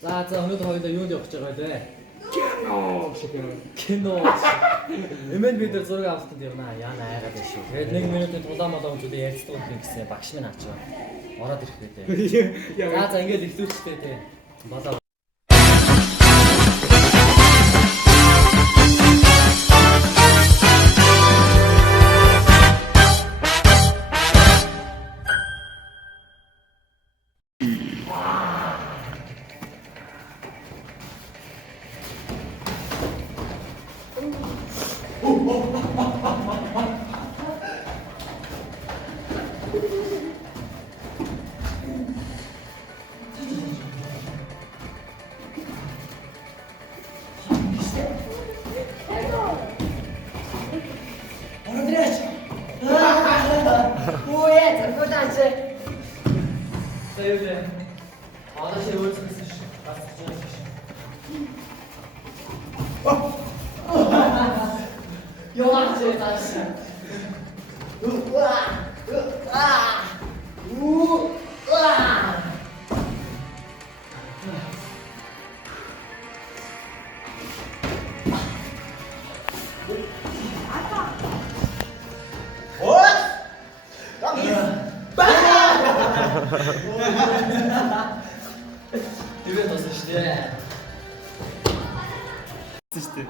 За өнөөдөр хоёулаа юунд явах гэж байгаа вэ? Кино. Эмэнд бид нар зураг авалтанд явнаа. Яна айгаад байна шүү. Тэгээд 1 минутын тулаан молоо үзүүлээ ярилцдаг юм гэсэн багш минь авч байгаа. Ороод ирэх дээ. За ингээд ихлүүлчихтэй тий. Болоо. 이게 더 쓰시대. 쓰시대.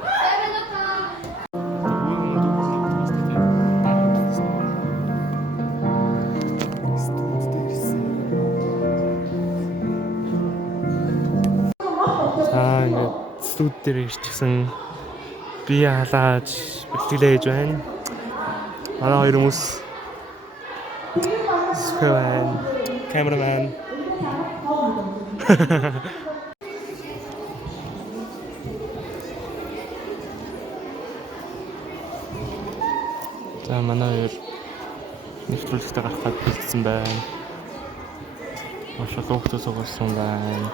За ингээд студ дээр ирчихсэн би халааж бэлтгэлээ хийж байна. Манай хоёр хүмүүс Сквэн камерамен За манай хоёр нэвтрүүлэгтээ гарах гэж бэлдсэн байна. Маш олон хүмүүс суусан байна.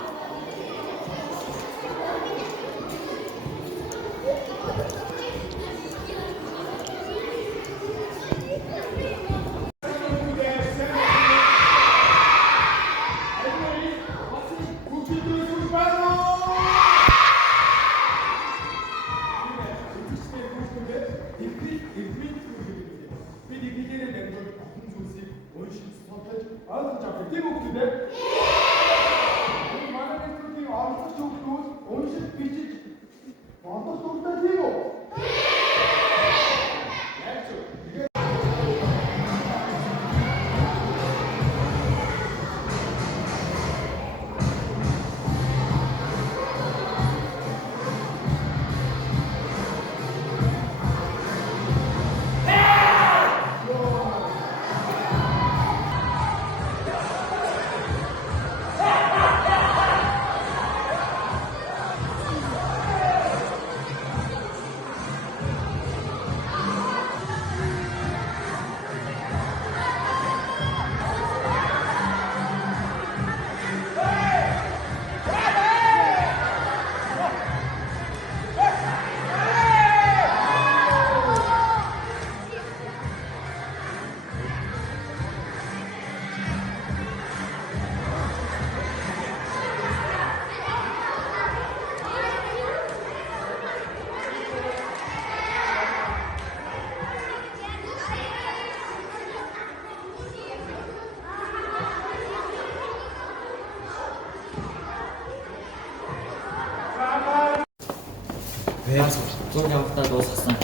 Зураг авалтаа дуусгасан.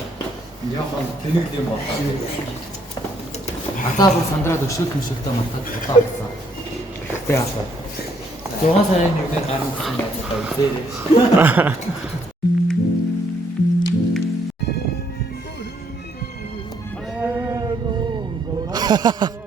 Яахан тэнэг юм бол. Атаа бол сандраад өшөөлт мөшөлтөө матад удаа авсан. Тэ асаа. 6 сарын 1-нд гарсан байж байгаа үзээ.